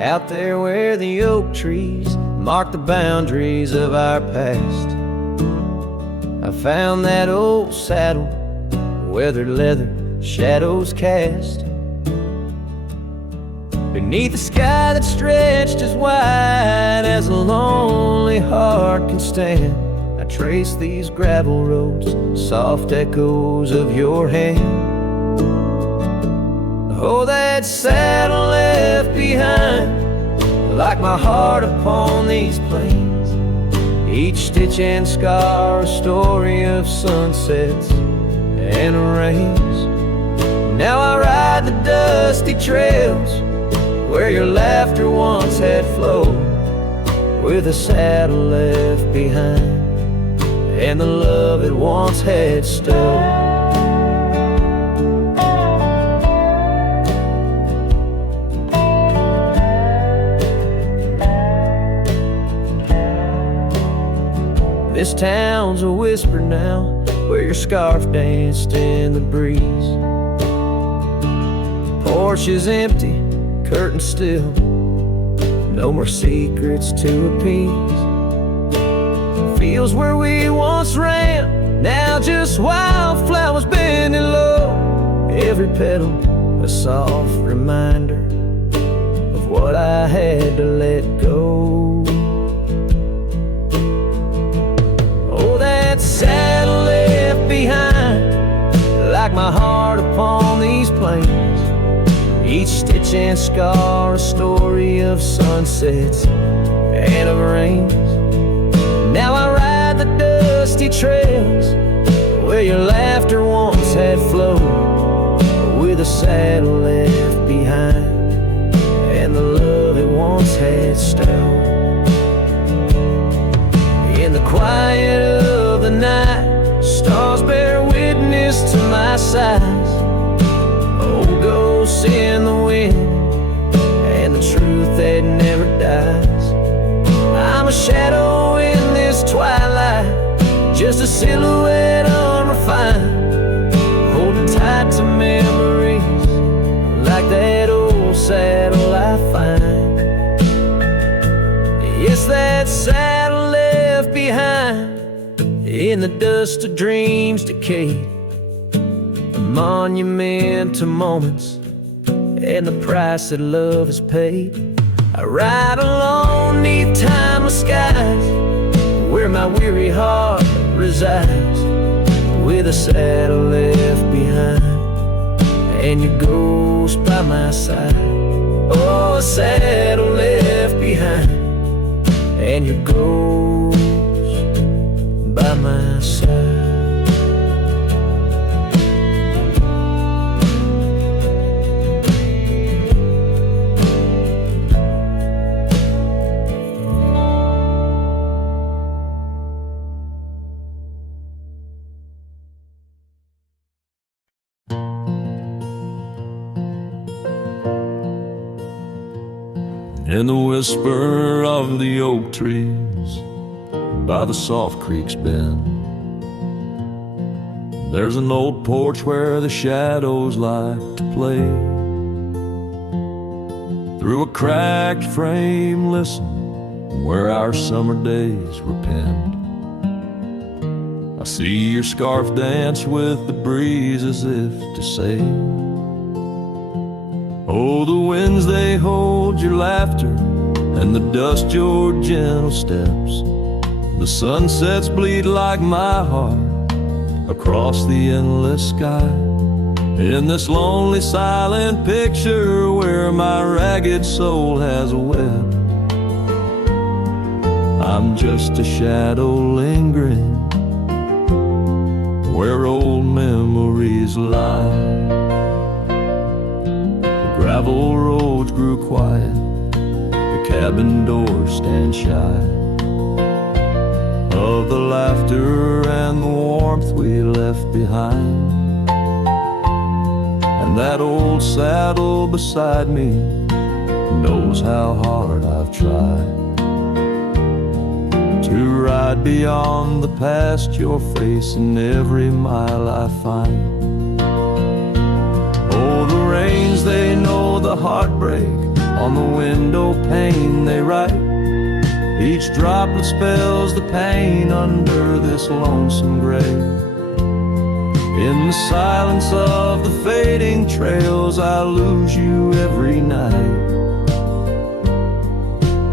out there where the oak trees mark the boundaries of our past. I found that old saddle, weathered leather, shadows cast. Beneath a sky that stretched as wide as a lonely heart can stand, I trace these gravel roads, soft echoes of your hand. Oh, that saddle left behind, like my heart upon these plains. Each stitch and scar a story of sunsets and rains. Now I ride the dusty trails where your laughter once had flowed, with a saddle left behind and the love it once had stowed. This town's a whisper now, where your scarf danced in the breeze. Porch is empty, curtains still, no more secrets to appease. Fields where we once ran, now just wildflowers bending low. Every petal a soft reminder of what I had to let go. Saddle left behind, like my heart upon these plains. Each stitch and scar a story of sunsets and of rains. Now I ride the dusty trails where your laughter once had flowed, with a saddle left behind and the love it once had stowed. In the quiet of the night, stars bear witness to my sighs. Old ghosts in the wind and the truth that never dies. I'm a shadow in this twilight, just a silhouette unrefined, holding tight to memories like that old saddle I find. Yes, that saddle left behind in the dust of dreams decayed, a monument to moments and the price that love has paid. I ride alone neath timeless skies, where my weary heart resides, with a saddle left behind and your ghost by my side. Oh, a saddle left behind and your ghost by my side. In the whisper of the oak trees by the soft creek's bend, there's an old porch where the shadows like to play. Through a cracked frame listen, where our summer days were penned. I see your scarf dance with the breeze as if to say, oh, the winds they hold your laughter and the dust your gentle steps. The sunsets bleed like my heart across the endless sky. In this lonely silent picture where my ragged soul has a web, I'm just a shadow lingering where old memories lie. The gravel roads grew quiet, the cabin doors stand shy of the laughter and the warmth we left behind. And that old saddle beside me knows how hard I've tried to ride beyond the past, your face in every mile I find. Oh, the rains, they know the heartbreak on the window pane they write. Each droplet spells the pain under this lonesome grave. In the silence of the fading trails, I lose you every night,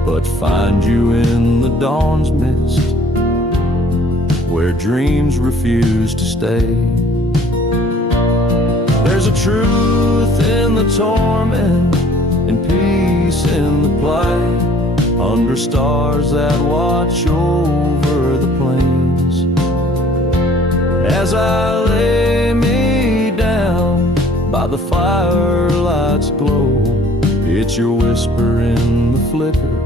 but find you in the dawn's mist, where dreams refuse to stay. There's a truth in the torment, and peace in the plight, under stars that watch over the plains. As I lay me down by the firelight's glow, it's your whisper in the flicker,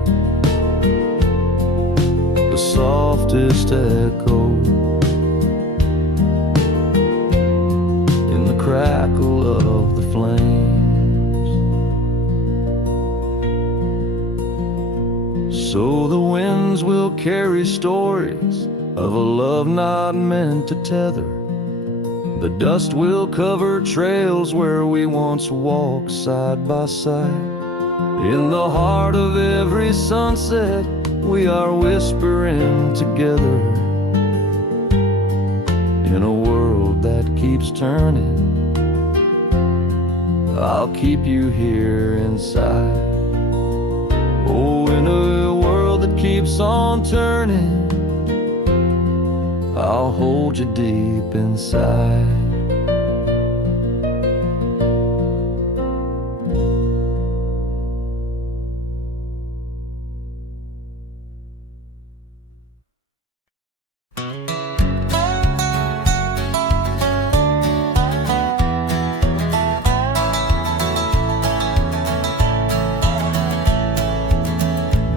the softest echo, in the crackle of the flames. So the winds will carry stories of a love not meant to tether. The dust will cover trails where we once walked side by side. In the heart of every sunset, we are whispering together. In a world that keeps turning, I'll keep you here inside. Oh, in a world that keeps on turning, I'll hold you deep inside.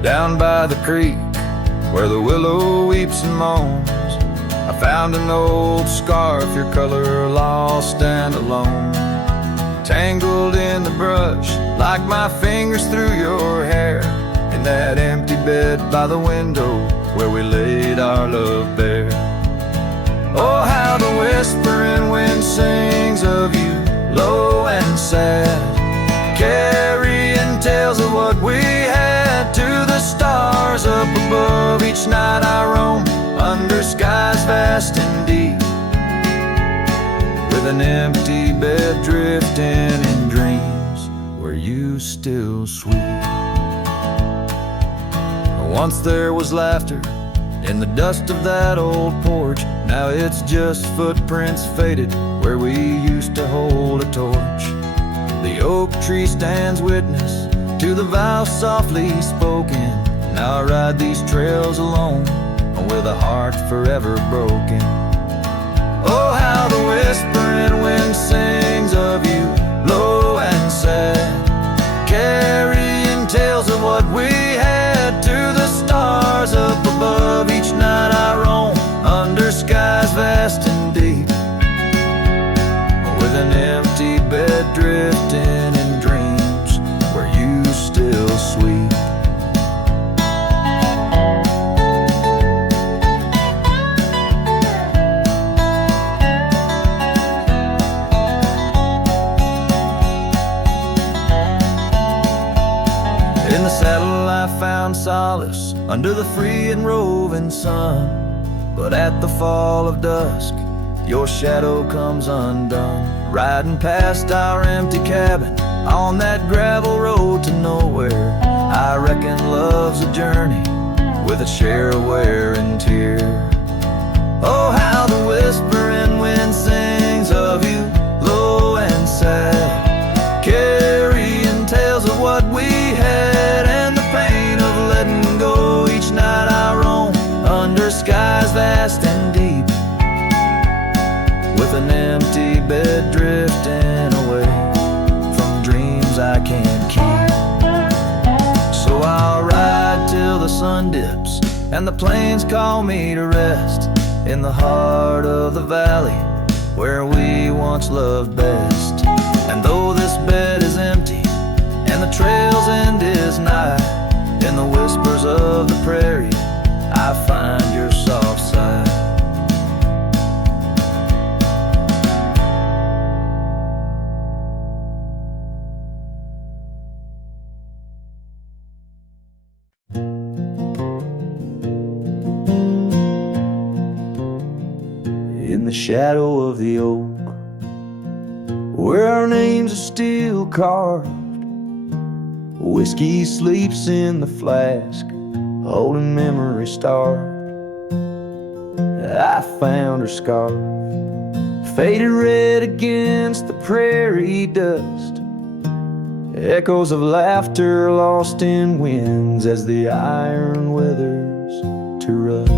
Down by the creek, where the willow weeps and moans, I found an old scarf, your color lost and alone, tangled in the brush like my fingers through your hair, in that empty bed by the window where we laid our love bare. Oh, how the whispering wind sings of you, low and sad, carrying tales of what we had to the stars up above. Each night I roam under skies vast and deep, with an empty bed drifting in dreams where you still sweep. Once there was laughter in the dust of that old porch, now it's just footprints faded where we used to hold a torch. The oak tree stands witness to the vow softly spoken. Now I ride these trails alone, with a heart forever broken. Oh, how the whispering wind sings of you, low and sad, carrying tales of what we had to the stars up above. Each night I roam under skies vast and deep, with an empty bed drifting in dreams where you still sweep. In the saddle I found solace under the free and roving sun, but at the fall of dusk your shadow comes undone. Riding past our empty cabin on that gravel road to nowhere, I reckon love's a journey with a share of wear and tear. Oh, how the whispering wind sings of you, low and sad, carrying tales of what we had and the pain of letting go. Each night I roam under skies vast and deep, with an empty bed drifting away from dreams I can't keep. So I'll ride till the sun dips and the plains call me to rest, in the heart of the valley where we once loved best. And though this bed is empty and the trail's end is nigh, in the whispers of the prairie I find your soft side. shadow of the oak, where our names are still carved. Whiskey sleeps in the flask, holding memory starved. I found her scarf, faded red against the prairie dust. Echoes of laughter lost in winds as the iron weathers to rust.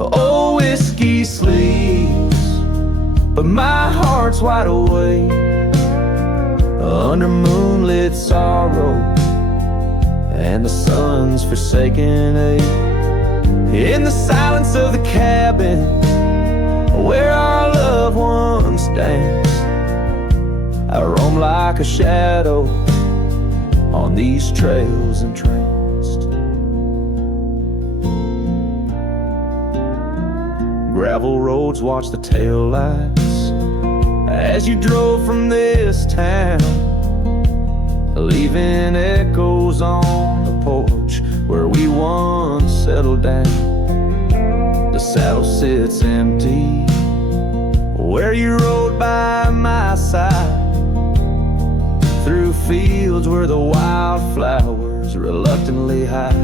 Oh, whiskey sleeps, but my heart's wide awake under moonlit sorrow and the sun's forsaken ache. In the silence of the cabin where our loved ones danced, I roam like a shadow on these trails entranced. Gravel roads watch the tail lights as you drove from this town, leaving echoes on the porch where we once settled down. The saddle sits empty where you rode by my side, through fields where the wildflowers reluctantly hide.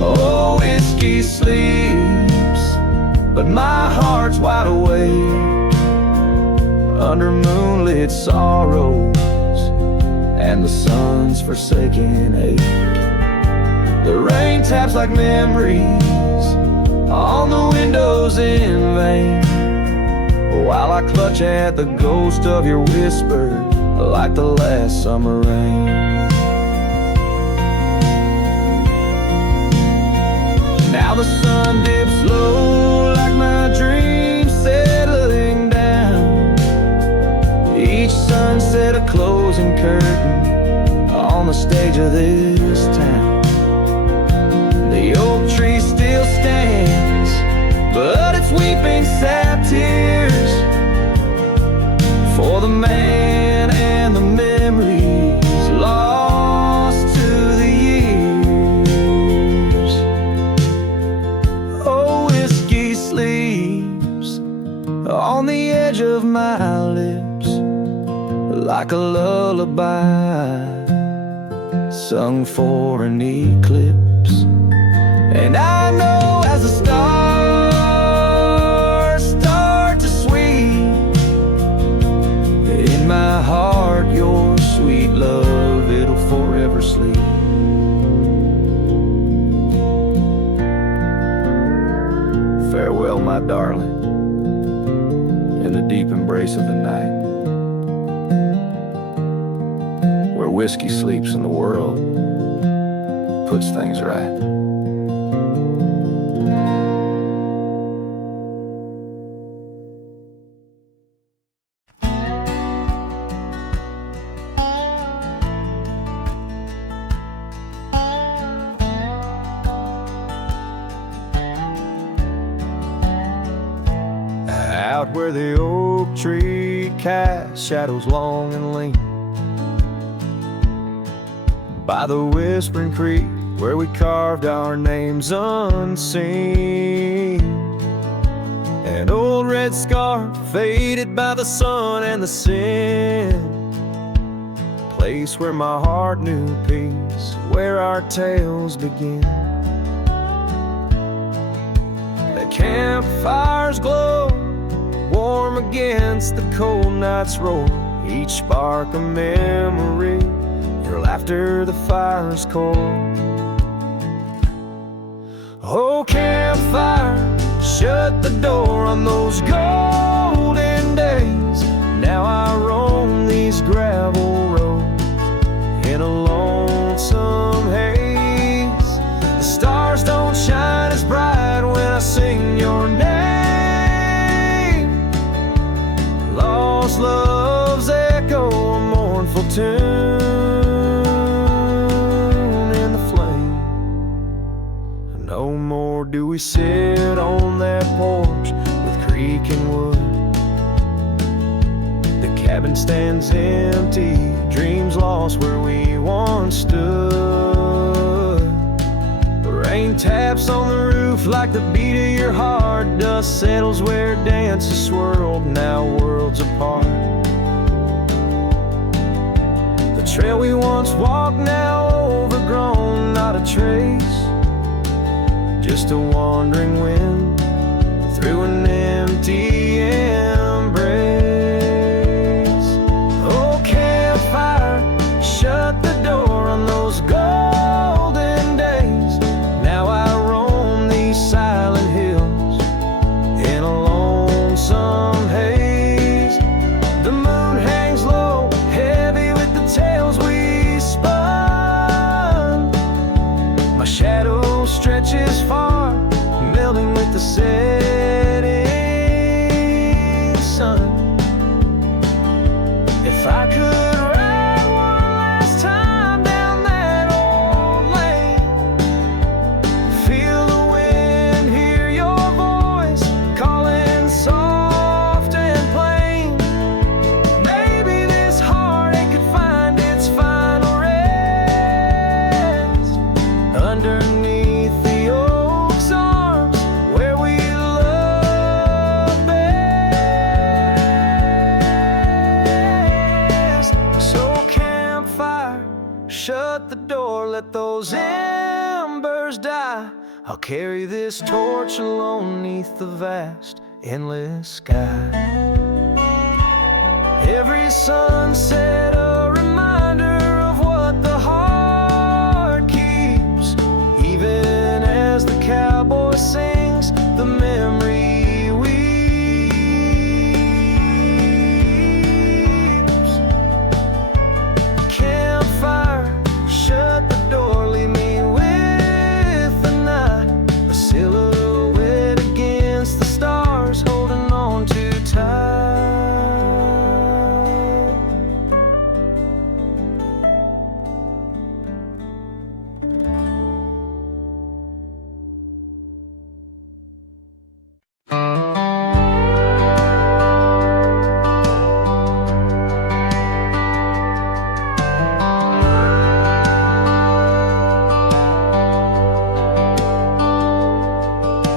Oh, whiskey sleeps, but my heart's wide awake under moonlit sorrows and the sun's forsaken ache. The rain taps like memories on the windows in vain, while I clutch at the ghost of your whisper like the last summer rain. Now the sun dips low like my dreams settling down. Each sunset a closing curtain on the stage of this town. The oak tree still stands, but it's weeping sad tears for the man and the memories lost to the years. Oh, whiskey sleeps on the edge of my lips like a lullaby sung for an eclipse. And I know as the stars start to sweep in my heart, your sweet love, it'll forever sleep. Farewell, my darling, in the deep embrace of the night, where whiskey sleeps and the world puts things right. Out where the oak tree casts shadows long and lean, by the whispering creek where we carved our names unseen. An old red scarf faded by the sun and the sin, place where my heart knew peace, where our tales begin. The campfire's glow, warm against the cold night's roar, each spark a memory, your laughter the fire's core. Oh, campfire, shut the door on those golden days. Now I roam these gravel roads in a lonesome haze. The stars don't shine as bright when I sing your name. Lost love's echo, a mournful tune in the flame. No more do we sit on that porch with creaking wood. The cabin stands empty, dreams lost where we once stood. The rain taps on the roof truth like the beat of your heart. Dust settles where dances swirled, now worlds apart. The trail we once walked, now overgrown, not a trace, just a wandering wind through an empty embrace. Oh, campfire, shut the door on those golden days. Now I roam these silent hills in a lonesome haze. The moon hangs low, heavy with the tales we spun. My shadow stretches far, melting with the setting sun. If I could ride one last time down that old lane, feel the wind, hear your voice calling soft and plain. Maybe this heartache could find its final rest underneath the oak's arms where we love best. So campfire, shut the door, let those embers die. I'll carry this torch alone neath the vast, endless sky. Every sunset a reminder of what the heart keeps. Even as the cowboy sings, the memory weeps. Campfire, shut the door, leave me with the night. A silhouette against the stars, holding on too tight.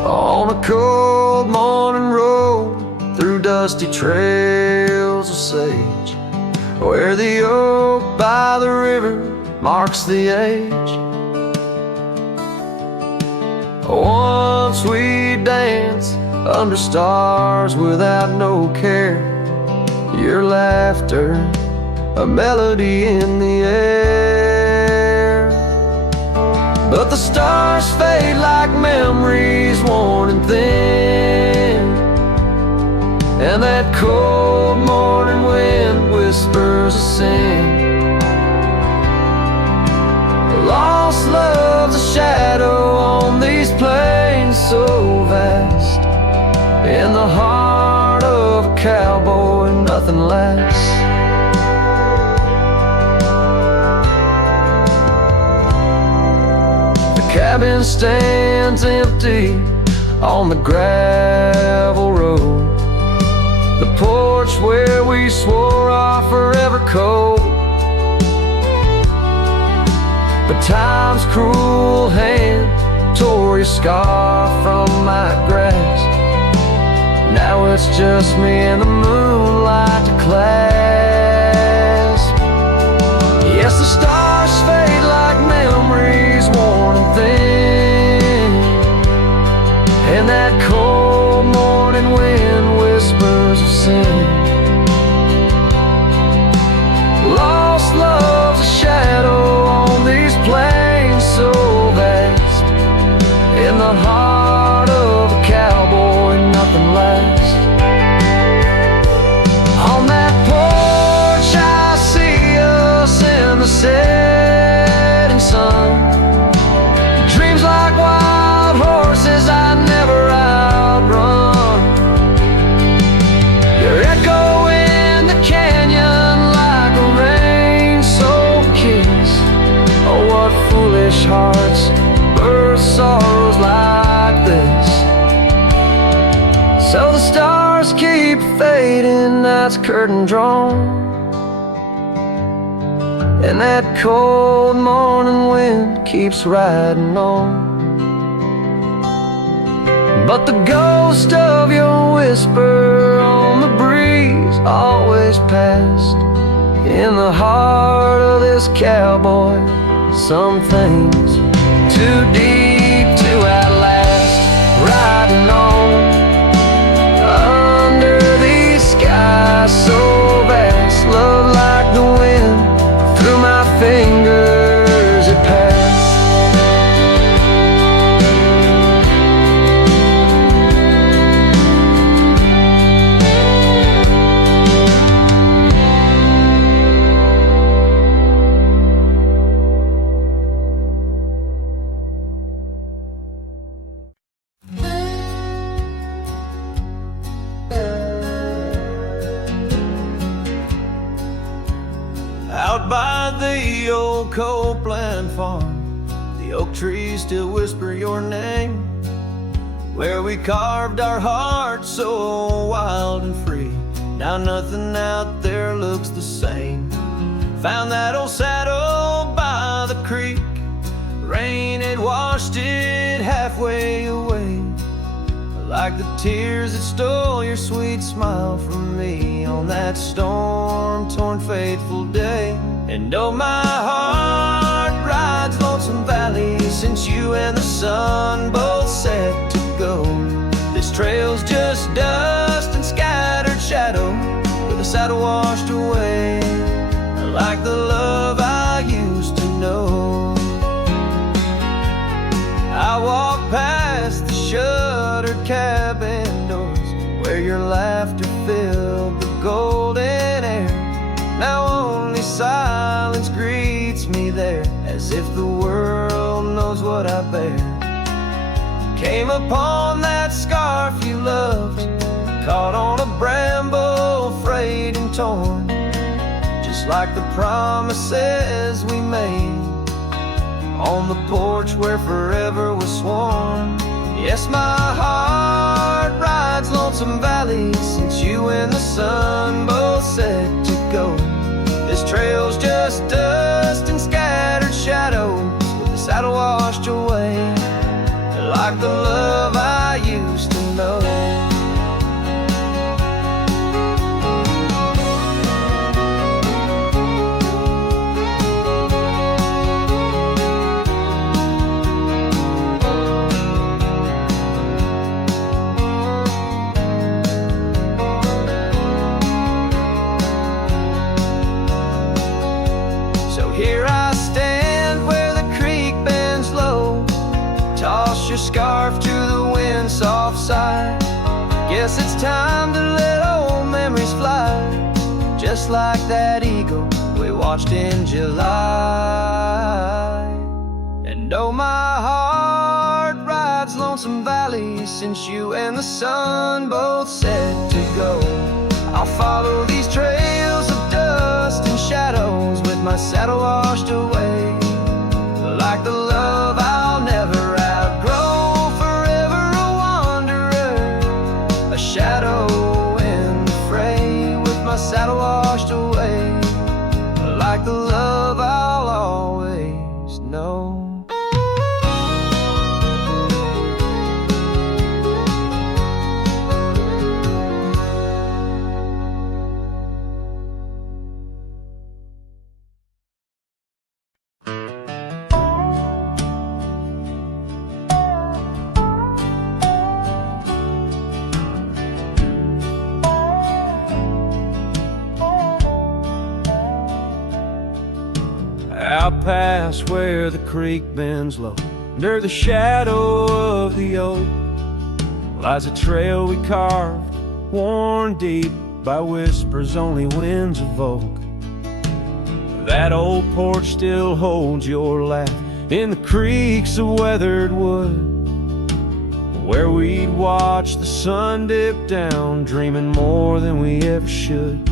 On a cold morning road through dusty trails of sage, where the oak by the river marks the age. Once we danced under stars without no care, your laughter, a melody in the air. But the stars fade like memories worn and thin, and that cold morning wind whispers a sin. Lost love's a shadow on these plains so vast, in the heart of a cowboy, nothing lasts. The cabin stands empty on the gravel road, the porch where we swore our forever code. But time's cruel hand tore your scar from my grasp. Now it's just me and the moonlight to clasp. Yes, the stars fade like memories worn and thin, and that cold morning wind whispers of sin. Lost love's a shadow on these plains so vast, in the heart of a cowboy, nothing lasts. On that porch I see us in the setting sun, dreams like wild horses I never outrun. Your echo in the canyon like a rain-soaked kiss. Oh, what foolish hearts birth sorrows like this. So the stars keep fading, night's curtain drawn, and that cold morning wind keeps riding on. but the ghost of your whisper on the breeze always passed. In the heart of this cowboy, some things too deep to outlast. Riding on under these skies so vast, love like the wind through my fingers it passed. Out by the old Copeland farm, the oak trees still whisper your name. Where we carved our hearts so wild and free, now nothing out there looks the same. Found that old saddle by the creek, rain had washed it halfway away. Like the tears that stole your sweet smile from me on that storm-torn fateful day. And oh, my heart rides Lonesome Valley since you and the sun both set to go. This trail's just dust and scattered shadow, with the saddle washed away, like the love I used to know. I walk past the shuttered cabin doors, where your laughter filled the golden air. Now only silence greets me there, as if the world knows what I bear. Came upon that scarf you loved, caught on a bramble, frayed and torn, just like the promises we made on the porch where forever was sworn. Yes, my heart rides Lonesome Valley since you and the sun both set to go. This trail's just dust and scattered shadows, with the saddle washed away, like the love I used to know. Here I stand where the creek bends low, toss your scarf to the wind's soft side. Guess it's time to let old memories fly, just like that eagle we watched in July. And oh, my heart rides Lonesome Valley since you and the sun both set to go. I'll follow these trails of dust and shadows, with my saddle washed away, like the love I'll never outgrow. Forever a wanderer, a shadow in the fray, with my saddle washed away, like the love I'll always know. Out past where the creek bends low, under the shadow of the oak, lies a trail we carved, worn deep by whispers only winds evoke. That old porch still holds your laugh in the creaks of weathered wood, where we'd watch the sun dip down, dreaming more than we ever should.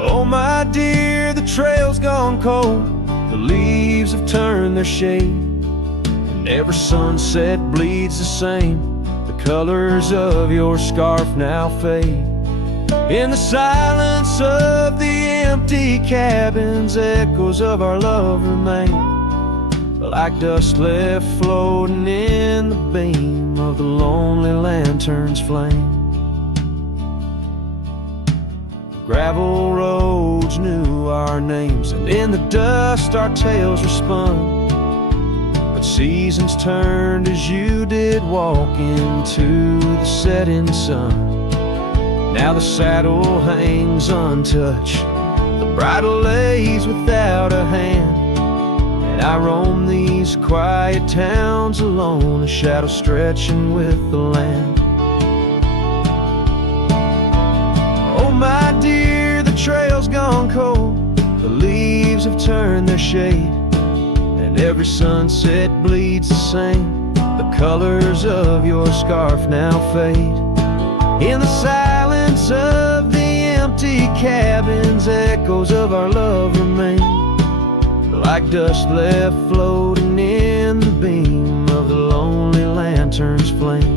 Oh, my dear, the trail's gone cold, the leaves have turned their shade, and every sunset bleeds the same. The colors of your scarf now fade. In the silence of the empty cabins, echoes of our love remain, like dust left floating in the beam of the lonely lantern's flame. Gravel roads knew our names, and in the dust our tales were spun. But seasons turned as you did walk into the setting sun. Now the saddle hangs untouched, the bridle lays without a hand, and I roam these quiet towns alone, a shadow stretching with the land. Oh my dear, the trail's gone cold, the leaves have turned their shade, and every sunset bleeds the same. The colors of your scarf now fade. In the silence of the empty cabins, echoes of our love remain, like dust left floating in the beam of the lonely lantern's flame.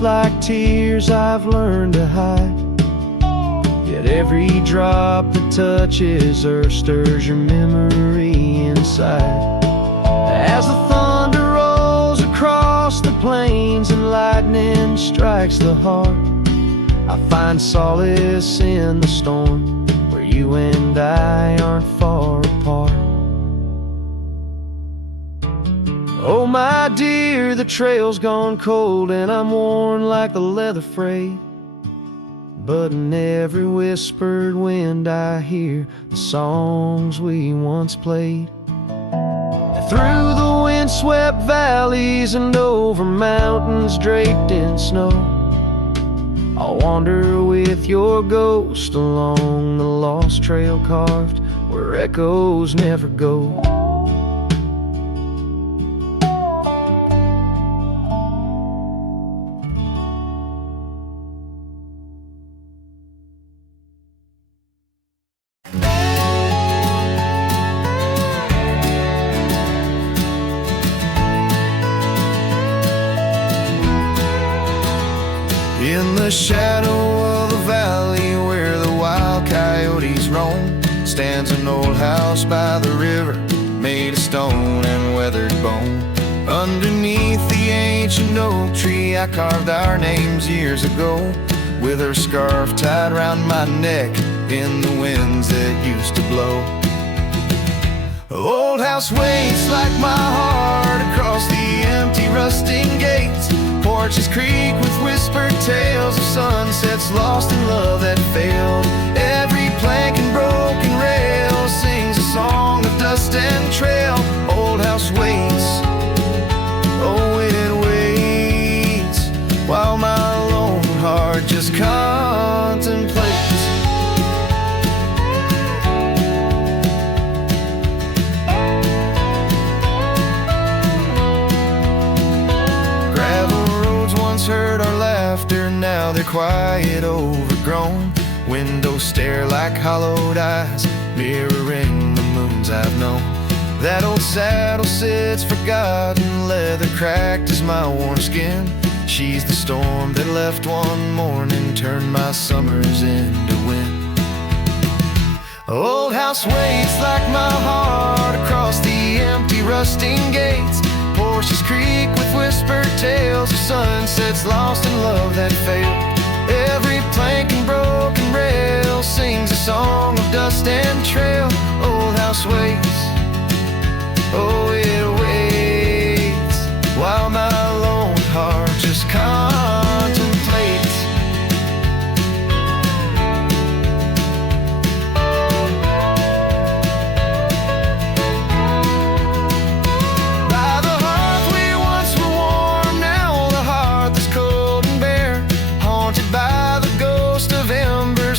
Like tears I've learned to hide, yet every drop that touches earth stirs your memory inside. As the thunder rolls across the plains and lightning strikes the heart, I find solace in the storm, where you and I aren't far apart. Oh my dear, the trail's gone cold and I'm worn like the leather freight, but in every whispered wind I hear the songs we once played. Through the windswept valleys and over mountains draped in snow, I'll wander with your ghost along the lost trail carved where echoes never go. In the shadow of the valley where the wild coyotes roam, stands an old house by the river, made of stone and weathered bone. Underneath the ancient oak tree I carved our names years ago, with her scarf tied round my neck in the winds that used to blow. Old house waits like my heart across the empty rusting gates. Porches creak with whispered tales of sunsets lost in love that failed. Every plank and broken rail sings a song of dust and trail. Old house waits, oh it waits, while my lone heart just contemplates. Heard our laughter, now they're quiet, overgrown. Windows stare like hollowed eyes, mirroring the moons I've known. That old saddle sits forgotten, leather cracked as my warm skin. She's the storm that left one morning, turned my summers into wind. Old house waits like my heart across the empty rusting gates. Porches creak with whispered tales of sunsets lost in love that failed. Every plank and broken rail sings a song of dust and trail. Old house waits, oh it waits, while my lone heart just contemplates.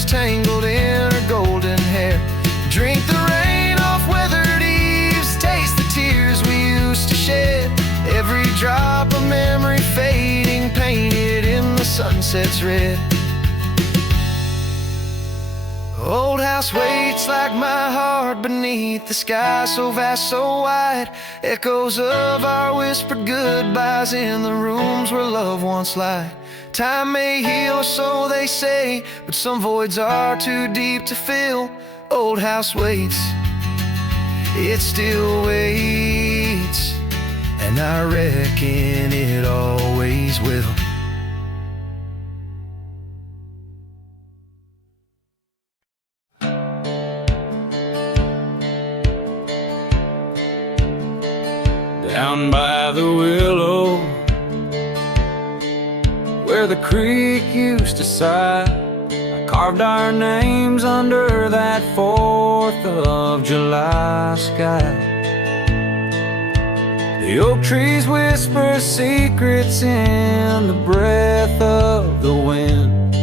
Tangled in her golden hair, drink the rain off sunsets red. Old house waits like my heart beneath the sky so vast, so wide. Echoes of our whispered goodbyes in the rooms where love once lied. Time may heal, or so they say, but some voids are too deep to fill. Old house waits, it still waits, and I reckon it always will. Down by the willow, where the creek used to sigh, I carved our names under that 4th of July sky. The oak trees whisper secrets in the breath of the wind.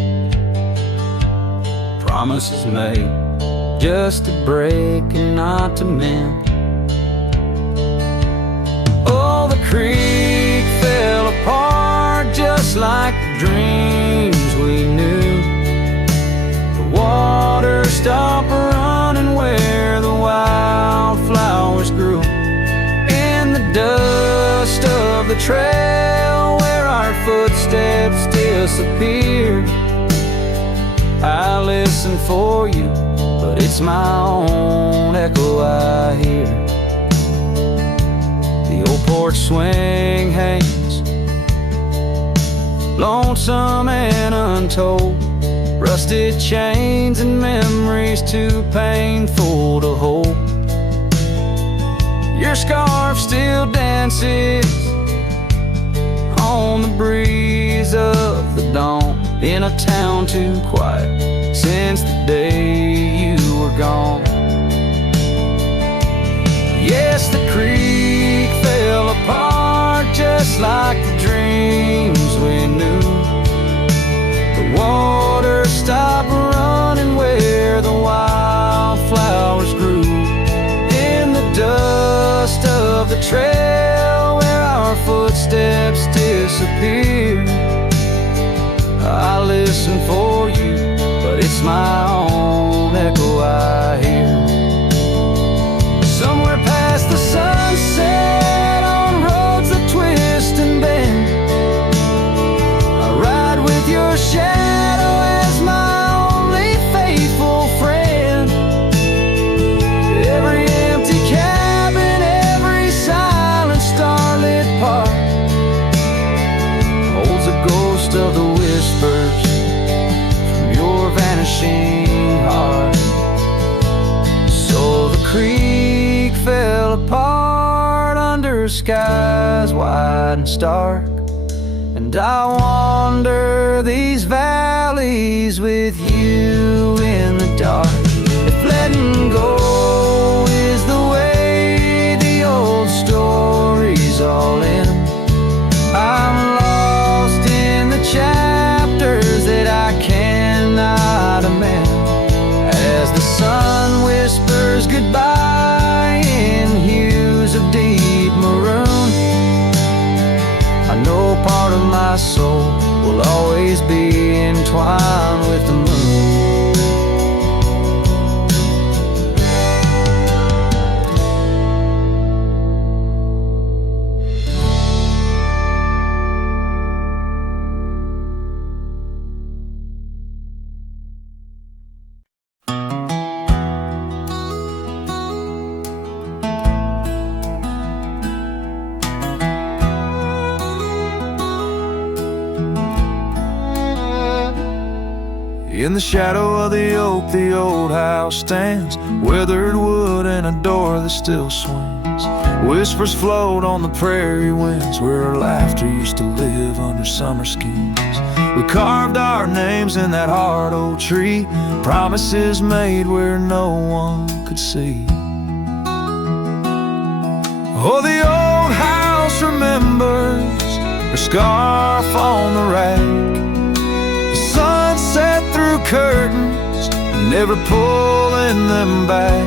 Promises made just to break and not to mend. Oh, the creek fell apart just like the dreams we knew. The water stopped running where the wildflowers grew. In the dust of the trail where our footsteps disappeared, I listen for you, but it's my own echo I hear. The old porch swing hangs, lonesome and untold. Rusted chains and memories too painful to hold. Your scarf still dances on the breeze of the dawn, in a town too quiet since the day you were gone. Yes, the creek fell apart just like the dreams we knew. The water stopped running where the wildflowers grew. In the dust of the trail where our footsteps disappeared, I listen for you, but it's my own echo I hear. Somewhere past the sunset, on roads that twist and bend, I ride with your shadow as my only faithful friend. Every empty cabin, every silent starlit park holds a ghost of the whispers from your vanishing heart. So the creek fell apart under skies wide and stark, and I wander these valleys with you in the dark. If letting go is the way the old stories all end, I'm lost in the chapters that I cannot amend. As the sun whispers goodbye in hues of deep maroon, I know part of my soul will always be entwined with the moon. In the shadow of the oak, the old house stands, weathered wood and a door that still swings. Whispers float on the prairie winds, where our laughter used to live under summer skins. We carved our names in that hard old tree, promises made where no one could see. Oh, the old house remembers her scarf on the rack, sunset through curtains, never pulling them back.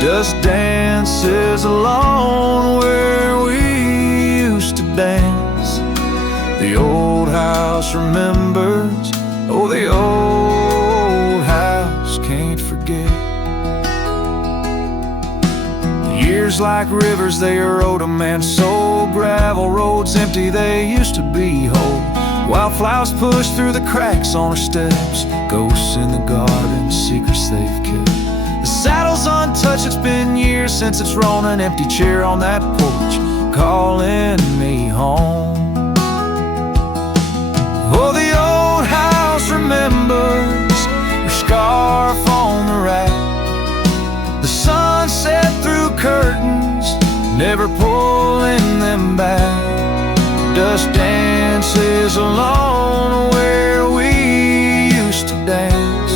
Dust dances alone where we used to dance. The old house remembers, oh, the old house can't forget. Years like rivers, they erode a man's soul. Gravel roads empty, they used to be whole. Wildflowers push through the cracks on our steps. Ghosts in the garden, secrets they've kept. The saddle's untouched, it's been years since it's rolled. An empty chair on that porch, calling me home. Oh, the old house remembers her scarf on the rack. The sun set through curtains, never pulling them back. Dust dances alone where we used to dance.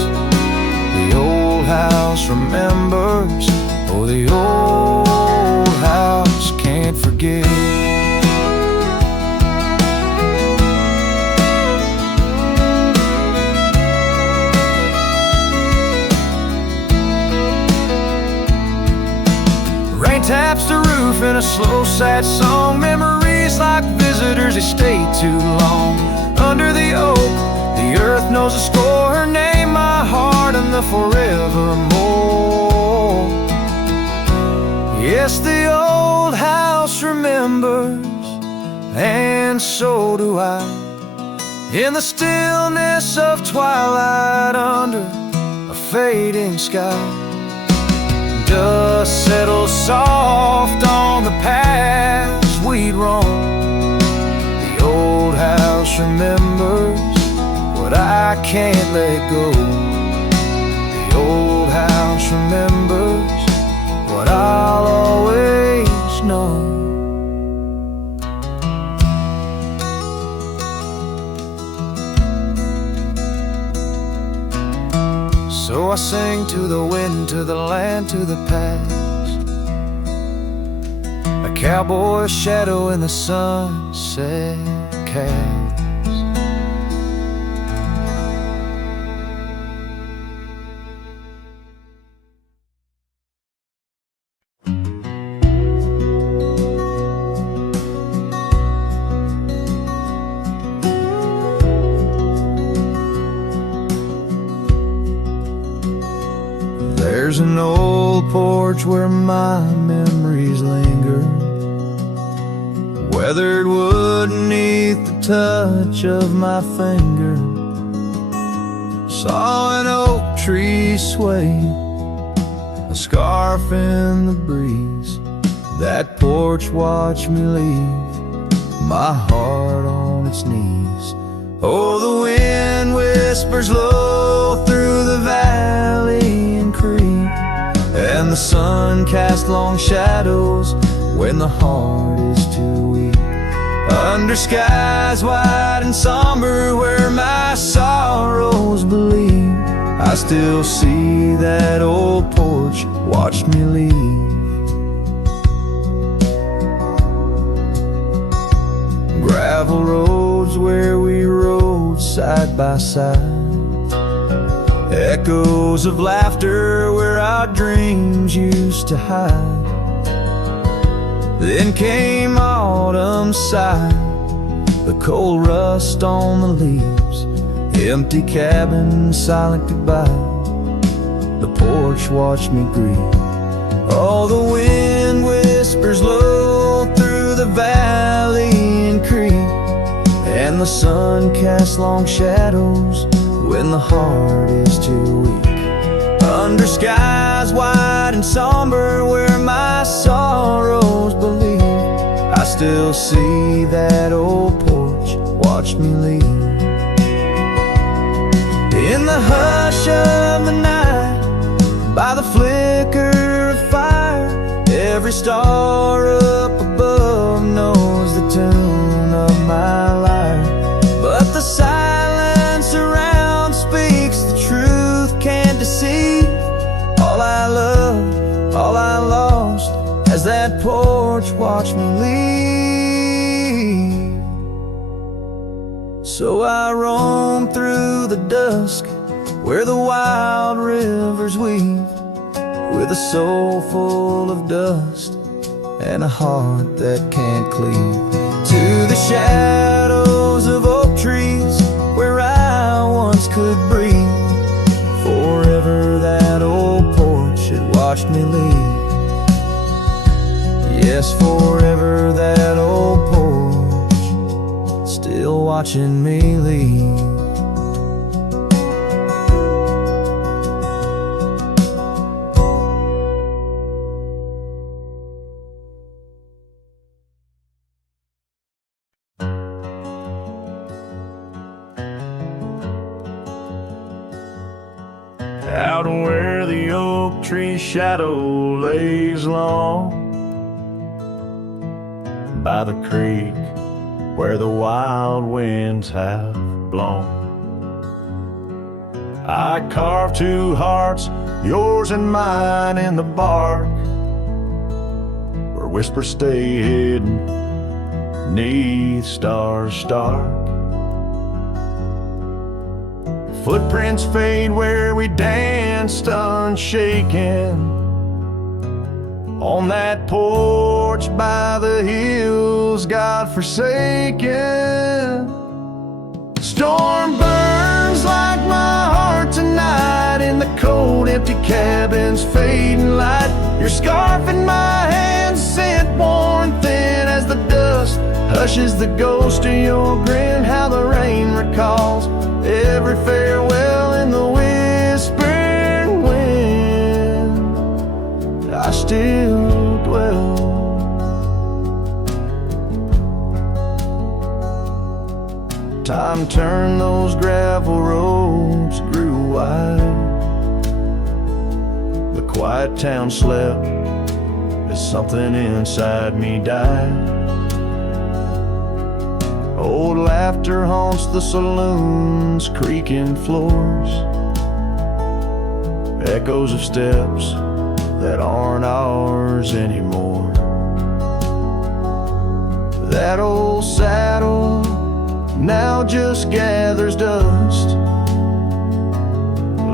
The old house remembers, oh, the old house can't forget. Rain taps the roof in a slow, sad song. Memories like visitors, they stay too long. Under the oak, the earth knows the score. Her name, my heart, and the forevermore. Yes, the old house remembers, and so do I. In the stillness of twilight, under a fading sky, dust settles soft on the paths we'd roam. The old house remembers what I can't let go. The old house remembers what I'll always know. So I sing to the wind, to the land, to the past. A cowboy's shadow in the sunset cast. There's an old porch where my memories linger. Weathered wood beneath the touch of my finger. Saw an oak tree sway, a scarf in the breeze. That porch watched me leave, my heart on its knees. Oh, the wind whispers low through the valley and creek, and the sun casts long shadows when the heart is too weak. Under skies wide and somber where my sorrows believe, I still see that old porch watch me leave. Gravel roads where we rode side by side, echoes of laughter where our dreams used to hide. Then came autumn's sigh, the cold rust on the leaves, empty cabin, silent goodbye. The porch watched me grieve. Oh, the wind whispers low through the valley and creek, and the sun casts long shadows when the heart is too weak. Under skies wide and somber where my sorrows believe, I still see that old porch watch me leave. In the hush of the night, by the flicker of fire, every star up above knows the tune of my lyre. But the silence around speaks the truth, can't deceive. All I loved, all I lost, as that porch watched me leave. So I roam through the dusk where the wild rivers weave, with a soul full of dust and a heart that can't cleave. To the shadows shadows of oak trees where I once could breathe. Forever that old porch had watched me leave. Yes, forever that old porch still watching me leave. Out where the oak tree shadow lays long, by the creek where the wild winds have blown, I carved two hearts, yours and mine, in the bark, where whispers stay hidden 'neath stars stark. Footprints fade where we danced unshaken, on that porch by the hills God-forsaken. Storm burns like my heart tonight in the cold empty cabin's fading light. Your scarf in my hand, scent worn thin as the dust hushes the ghost of your grin. How the rain recalls every farewell in the whispering wind. I still dwell. Time turned those gravel roads grew wide. The quiet town slept as something inside me died. Old laughter haunts the saloon's creaking floors, echoes of steps that aren't ours anymore. That old saddle now just gathers dust,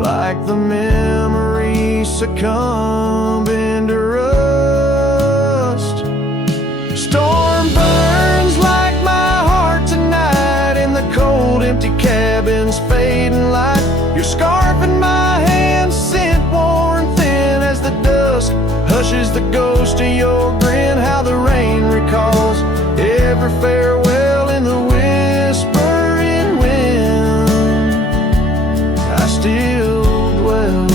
like the memories succumbing to rust. Storm burns like my heart tonight in the cold empty cabin's fading light. Your scarf in my hand, scent worn thin as the dusk hushes the ghost of your grin. How the rain recalls every farewell in the whispering wind. I still dwell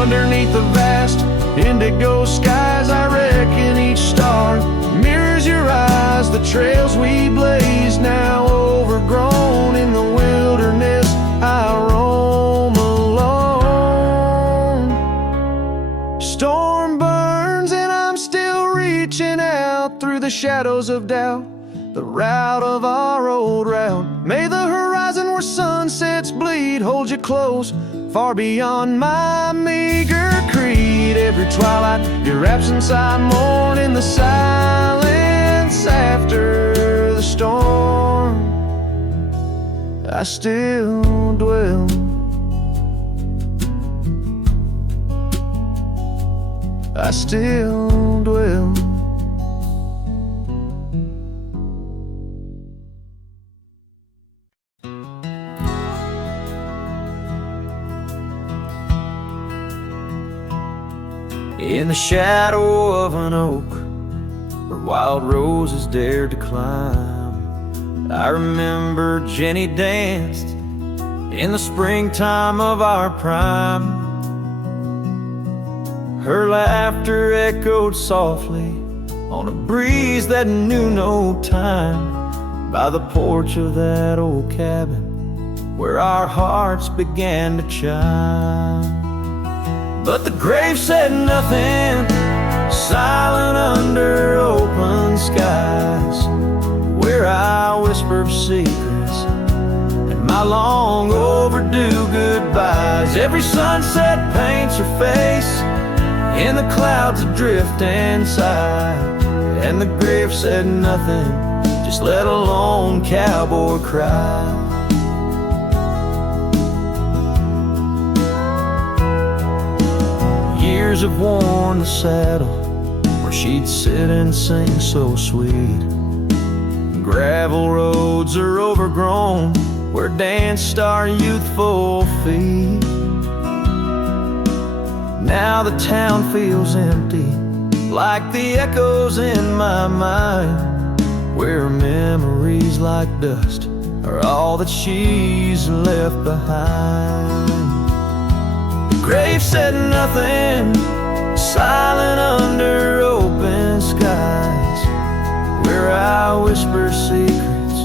underneath the vast indigo skies. I reckon each star mirrors your eyes. The trails we blaze now overgrown in the wilderness I roam alone. Storm burns and I'm still reaching out through the shadows of doubt, the route of our old route. May the horizon where sunsets bleed hold you close, far beyond my meager creed. Every twilight, your absence I mourn in the silence after the storm. I still dwell. I still dwell. In the shadow of an oak where wild roses dared to climb, I remember Jenny danced in the springtime of our prime. Her laughter echoed softly on a breeze that knew no time, by the porch of that old cabin where our hearts began to chime. But the grave said nothing, silent under open skies, where I whispered secrets and my long overdue goodbyes. Every sunset paints her face in the clouds adrift and sigh, and the grave said nothing, just let a lone cowboy cry. Years have worn the saddle where she'd sit and sing so sweet. gravel roads are overgrown where danced our youthful feet. Now the town feels empty, like the echoes in my mind, where memories like dust are all that she's left behind. The grave said nothing, silent under open skies, where I whisper secrets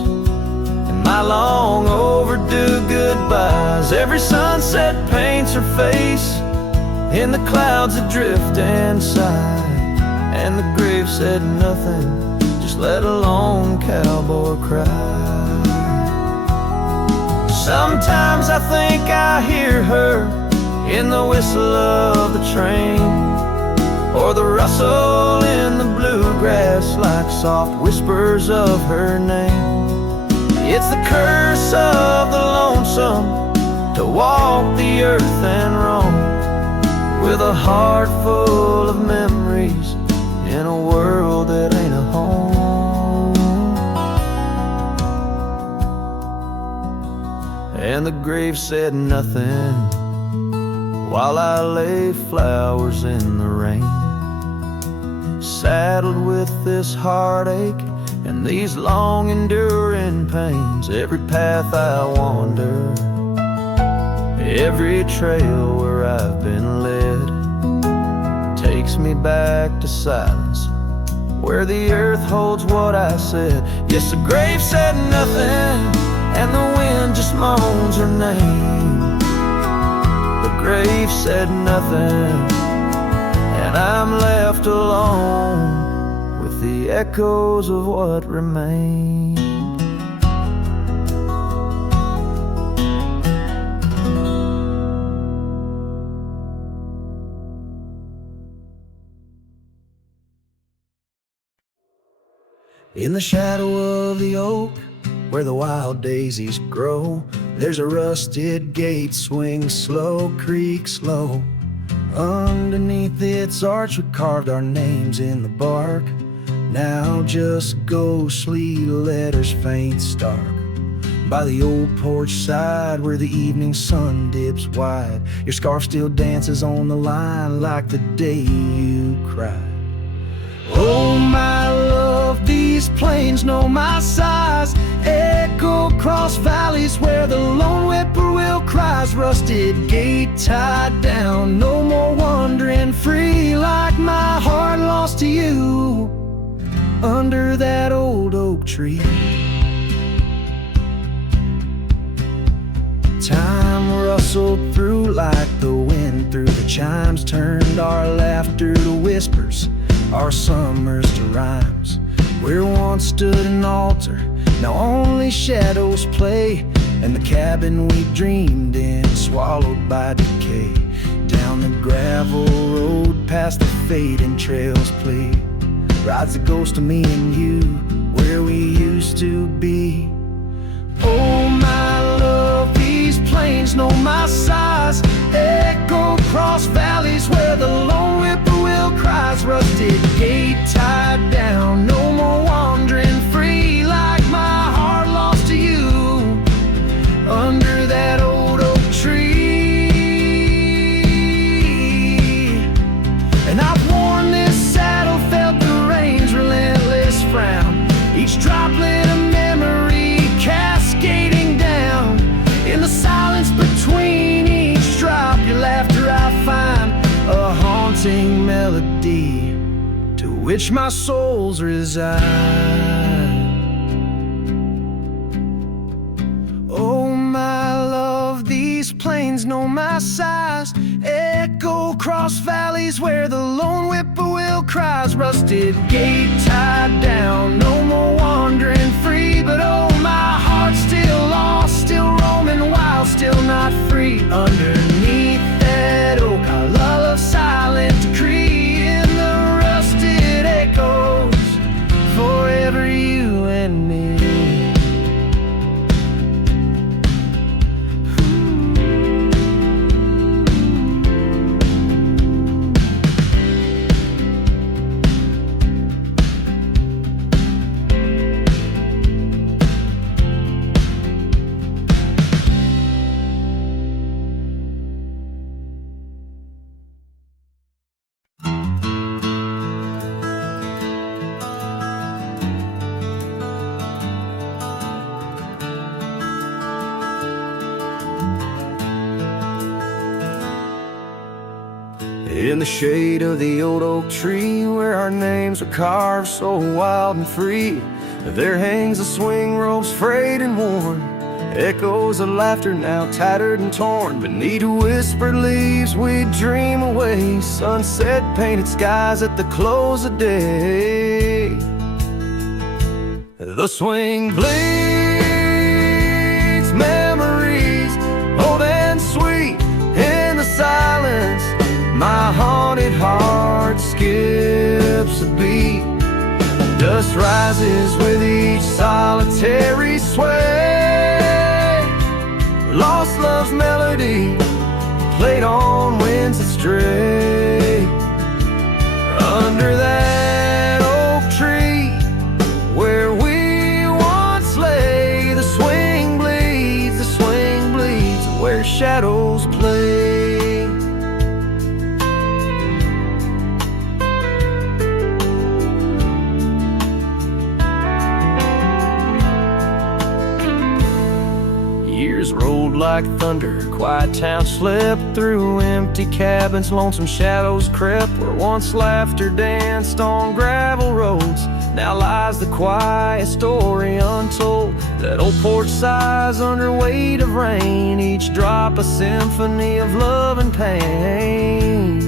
and my long overdue goodbyes. Every sunset paints her face in the clouds that drift and sigh, and the grave said nothing, just let a lone cowboy cry. Sometimes I think I hear her in the whistle of the train, or the rustle in the bluegrass like soft whispers of her name. It's the curse of the lonesome to walk the earth and roam, with a heart full of memories in a world that ain't a home. And the grave said nothing while I lay flowers in the rain, saddled with this heartache and these long enduring pains. Every path I wander, every trail where I've been led, takes me back to silence, where the earth holds what I said. Yes, the grave said nothing, and the wind just moans her name. The grave said nothing, and I'm left alone with the echoes of what remained. In the shadow of the oak, where the wild daisies grow, there's a rusted gate swings slow, creaks low. Underneath its arch we carved our names in the bark, now just ghostly letters faint stark. By the old porch side where the evening sun dips wide, your scarf still dances on the line like the day you cried. Oh my love, these plains know my size, echo across valleys where the lone whippoorwill cries. Rusted gate tied down, no more wandering free, like my heart lost to you under that old oak tree. Time rustled through like the wind through the chimes, turned our laughter to whispers, our summers to rhymes. Where once stood an altar, now only shadows play, and the cabin we dreamed in swallowed by decay. Down the gravel road past the fading trails play, rides the ghost of me and you, where we used to be. Oh my love, these plains know my size, echo across valleys where the lone whippoorwill cries. Rusted gate tied down, no more wandering free, like my heart lost to you under that old oak tree. And I've worn this saddle, felt the rain's relentless frown, each droplet of memory cascading down. In the silence between each drop, your laughter I find a haunting melody to which my soul's resigned. Oh my love, these plains know my size, echo across valleys where the lone whippoorwill cries. Rusted gate tied down, no more wandering free, but oh my heart's still lost, still roaming wild, still not free. Underneath that oak our love silent decree, in the rusted echoes forever you and me. In the shade of the old oak tree, where our names are carved so wild and free, there hangs a swing rope's frayed and worn, echoes of laughter now tattered and torn. Beneath whispered leaves we dream away, sunset painted skies at the close of day. The swing bleeds memories, old and sweet, in the silence. My haunted heart skips a beat. Dust rises with each solitary sway. Lost love's melody, played on winds that stray. Under that oak tree, where we once lay, the swing bleeds, where shadows play. Years rolled like thunder, quiet town slept through empty cabins, lonesome shadows crept where once laughter danced on gravel roads. Now lies the quiet story untold, that old porch sighs under weight of rain, each drop a symphony of love and pain.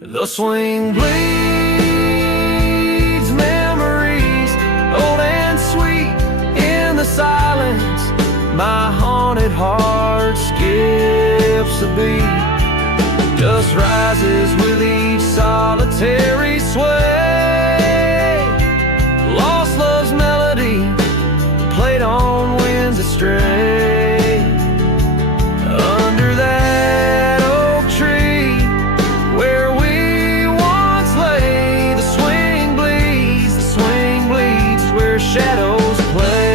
The swing bleeds memories, old and sweet, in the silence. My haunted heart skips a beat. Dust rises with each solitary sway. Lost love's melody, played on winds that stray. Under that oak tree, where we once lay, the swing bleeds, where shadows play.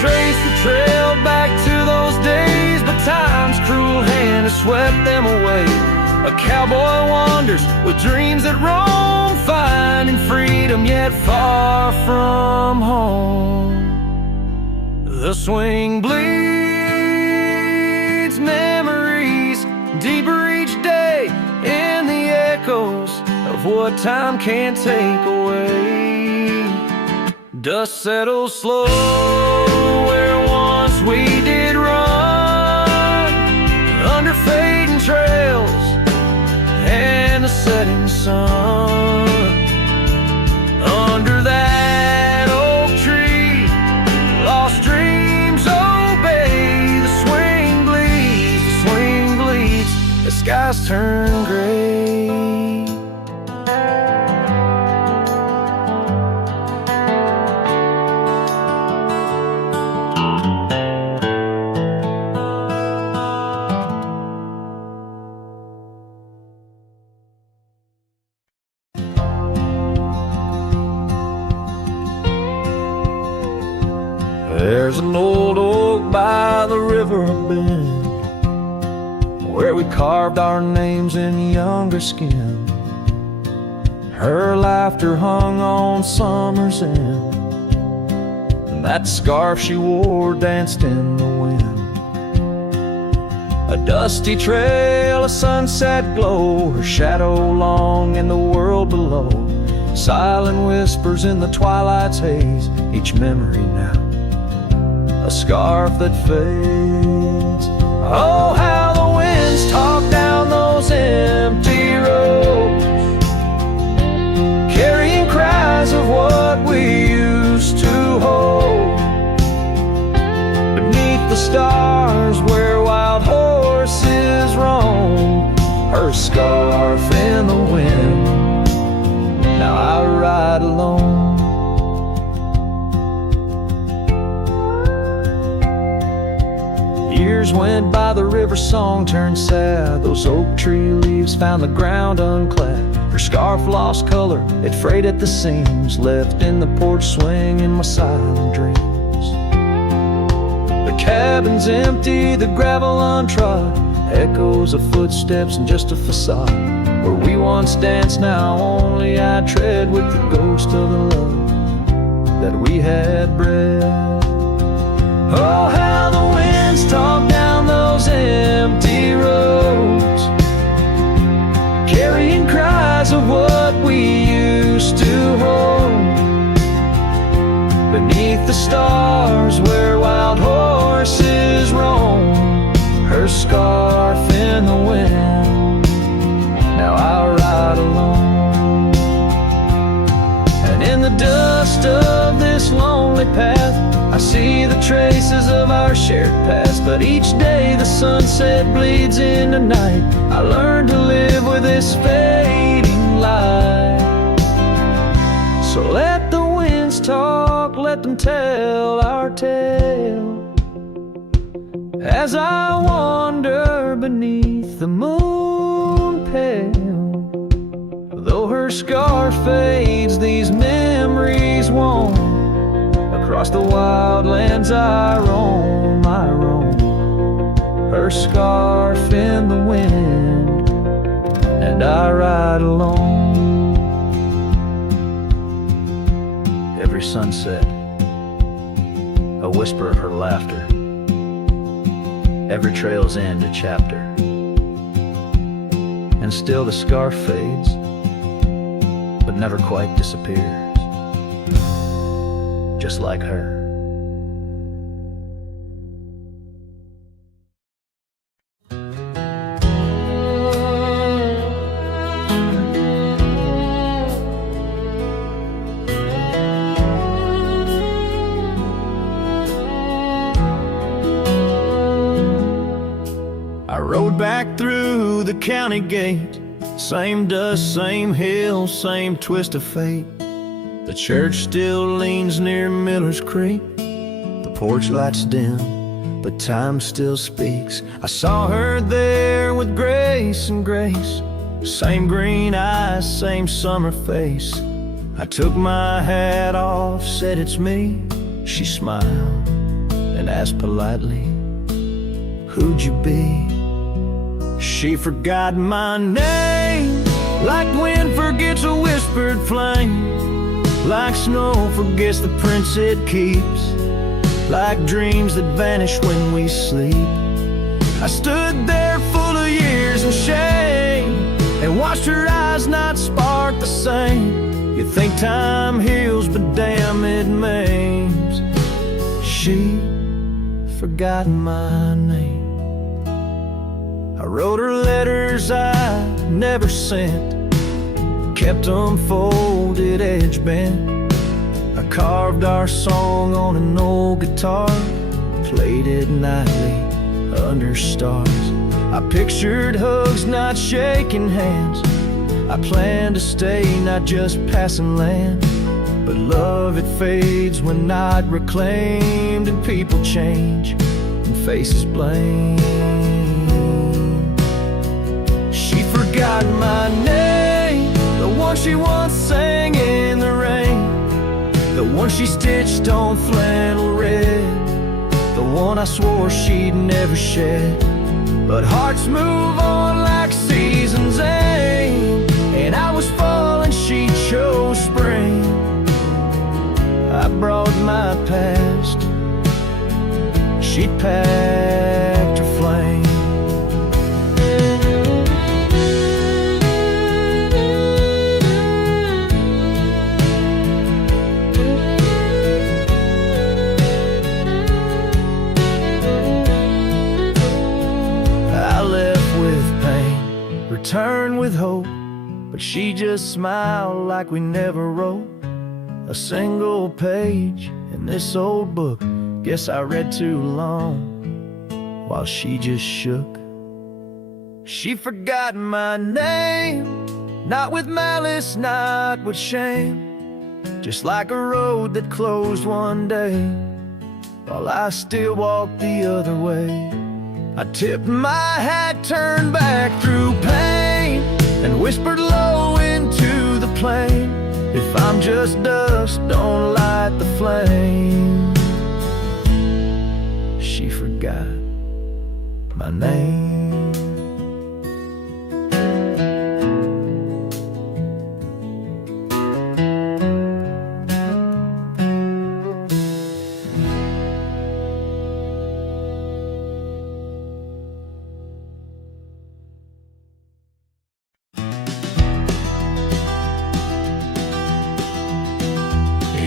Trace the trail back to those days, but time's cruel hand has swept them away. A cowboy wanders with dreams that roam, finding freedom yet far from home. The swing bleeds memories, deeper each day in the echoes of what time can't take away. Dust settles slow where once we did run, under fading trails and the setting sun. Under that oak tree, lost dreams obey. The swing bleeds, the skies turn gray. There's an old oak by the river bend, where we carved our names in younger skin. Her laughter hung on summer's end, and that scarf she wore danced in the wind. A dusty trail, a sunset glow, her shadow long in the world below. Silent whispers in the twilight's haze, each memory now a scarf that fades. Oh, how the winds talk down those empty roads, carrying cries of what we used to hold. Beneath the stars where wild horses roam, her scarf in the wind. Now I ride alone. Years went by, the river song turned sad. Those oak tree leaves found the ground unclad. Her scarf lost color, it frayed at the seams, left in the porch swing in my silent dreams. The cabin's empty, the gravel untrod, echoes of footsteps and just a facade. Where we once danced, now only I tread, with the ghost of the love that we had bred. Oh, how the winds talk down those empty in the wind. Now I ride alone, and in the dust of this lonely path I see the traces of our shared past. But each day the sunset bleeds into night. I learn to live with this fading light. So let the winds talk, let them tell our tale, as I wander beneath the moon pale. Though her scar fades, these memories won't. Across the wildlands I roam, I roam. Her scarf in the wind, and I ride alone. Every sunset, a whisper of her laughter. Every trail's end a chapter, and still the scarf fades, but never quite disappears. Just like her. I rode back through the county gate. Same dust, same hill, same twist of fate. The church still leans near Miller's Creek. The porch lights dim, but time still speaks. I saw her there with grace and grace. Same green eyes, same summer face. I took my hat off, said it's me. She smiled and asked politely, who'd you be? She forgot my name, like wind forgets a whispered flame. Like snow forgets the prints it keeps, like dreams that vanish when we sleep. I stood there full of years and shame, and watched her eyes not spark the same. You think time heals, but damn it maims. She forgot my name. I wrote her letters I never sent, kept them folded, edge bent. I carved our song on an old guitar, played it nightly under stars. I pictured hugs, not shaking hands. I planned to stay, not just passing land. But love, it fades when not reclaimed, and people change and faces blame. She forgot my name, the one she once sang in the rain, the one she stitched on flannel red, the one I swore she'd never shed. But hearts move on like seasons aim, and I was fall and she chose spring. I brought my past, she packed her flame. Return with hope, but she just smiled like we never wrote a single page in this old book. Guess I read too long while she just shook. She forgot my name, not with malice, not with shame, just like a road that closed one day while I still walked the other way. I tipped my hat, turned back through pain, and whispered low into the plain, if I'm just dust, don't light the flame. She forgot my name.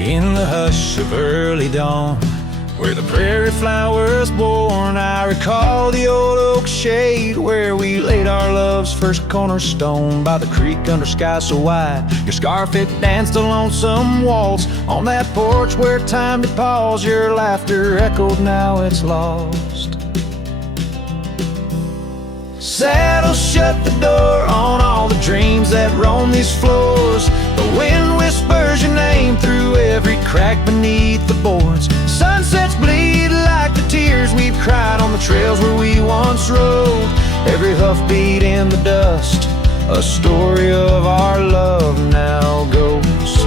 In the hush of early dawn, where the prairie flowers born, I recall the old oak shade where we first cornerstone by the creek under sky so wide. Your scarf, it danced a lonesome waltz on that porch where time did pause. Your laughter echoed, now it's lost. Saddle shut the door on all the dreams that roam these floors. The wind whispers your name through every crack beneath the boards. Sunsets bleed like the tears we've cried on the trails where we once rode. Every hoofbeat in the dust, a story of our love now goes.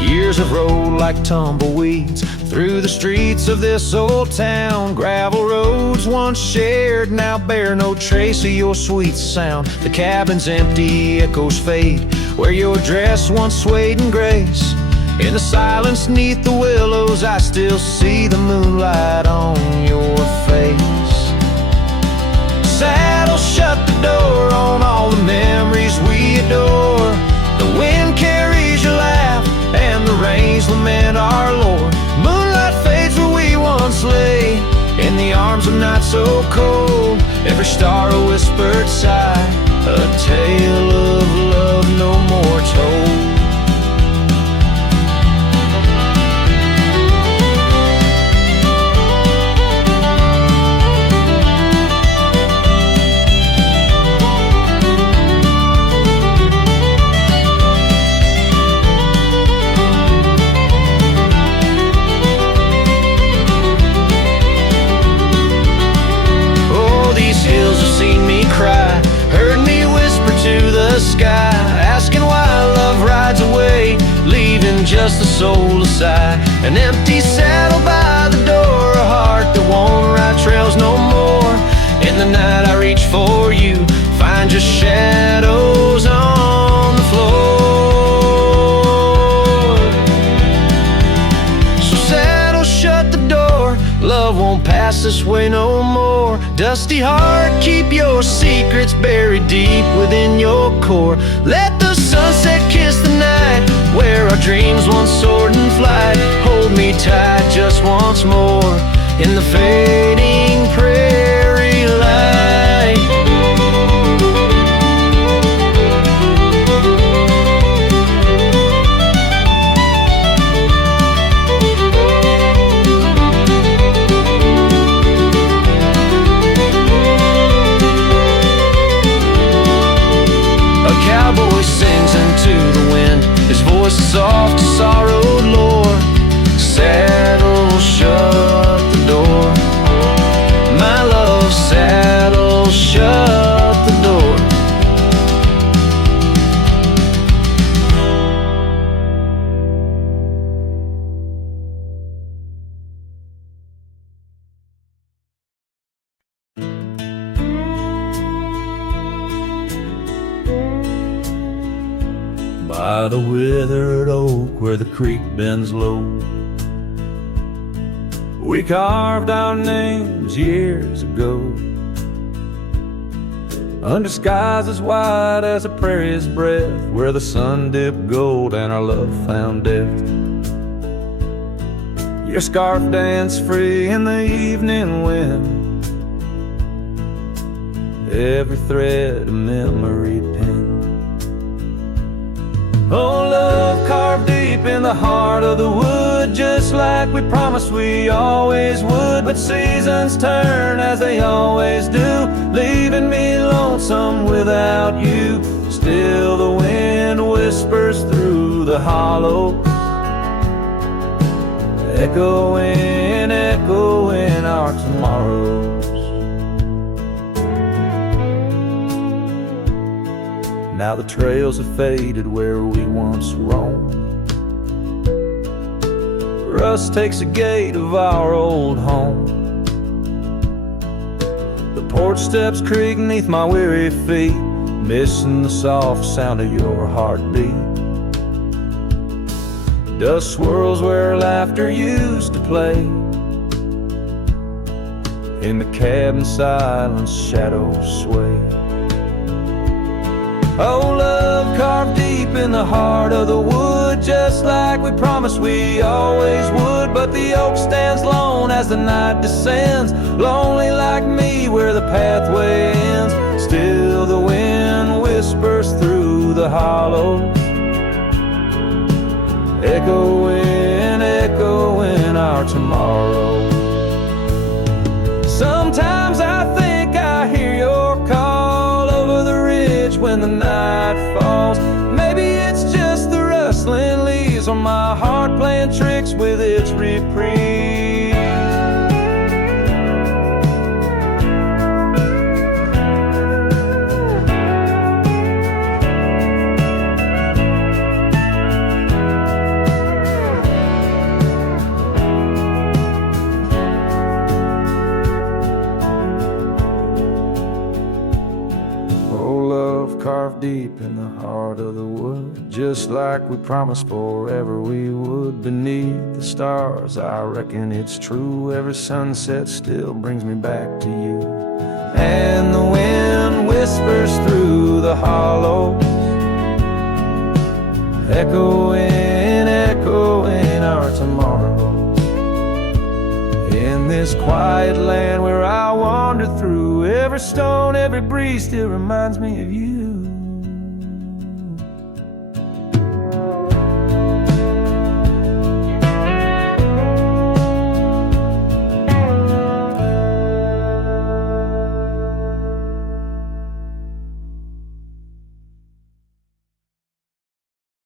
Years have rolled like tumbleweeds through the streets of this old town. Gravel roads once shared now bear no trace of your sweet sound. The cabin's empty, echoes fade where your dress once swayed in grace. In the silence neath the willows, I still see the moonlight on your face. Saddle shut the door on all the memories we adore. The wind carries your laugh and the rains lament our Lord. Moonlight fades where we once lay in the arms of night so cold. Every star a whispered sigh, a tale of love no more told. Heard me whisper to the sky, asking why love rides away, leaving just the soul aside. An empty saddle by the door, a heart that won't ride trails no more. In the night I reach for you, find just shadows on the floor. So saddle shut the door, love won't pass this way no more. Dusty heart, keep your secrets buried deep within your core. Let the sunset kiss the night where our dreams once soared in flight. Hold me tight just once more in the fading prairie light. Cowboy sings into the wind, his voice is soft to sorrowed lore. Saddle shut the door, my love, saddle shut the door. By the withered oak where the creek bends low, we carved our names years ago, under skies as wide as a prairie's breath, where the sun dipped gold and our love found depth. Your scarf danced free in the evening wind, every thread a memory penned. Oh, love carved deep in the heart of the wood, just like we promised we always would. But seasons turn as they always do, leaving me lonesome without you. Still the wind whispers through the hollow, echoing, echoing our tomorrows. Now the trails have faded where we once roamed. Rust takes the gate of our old home. The porch steps creak beneath my weary feet, missing the soft sound of your heartbeat. Dust swirls where laughter used to play. In the cabin silence shadows sway. Oh, love carved deep in the heart of the wood, just like we promised we always would. But the oak stands lone as the night descends, lonely like me where the pathway ends. Still the wind whispers through the hollows, echoing, echoing our tomorrow. Sometimes I think I hear your call over the ridge when the night falls. Maybe it's just the rustling leaves on my heart playing tricks with its reprieve. Carved deep in the heart of the wood, just like we promised forever we would. Beneath the stars, I reckon it's true, every sunset still brings me back to you. And the wind whispers through the hollows, echoing, echoing our tomorrows. In this quiet land where I wander through, every stone, every breeze still reminds me of you.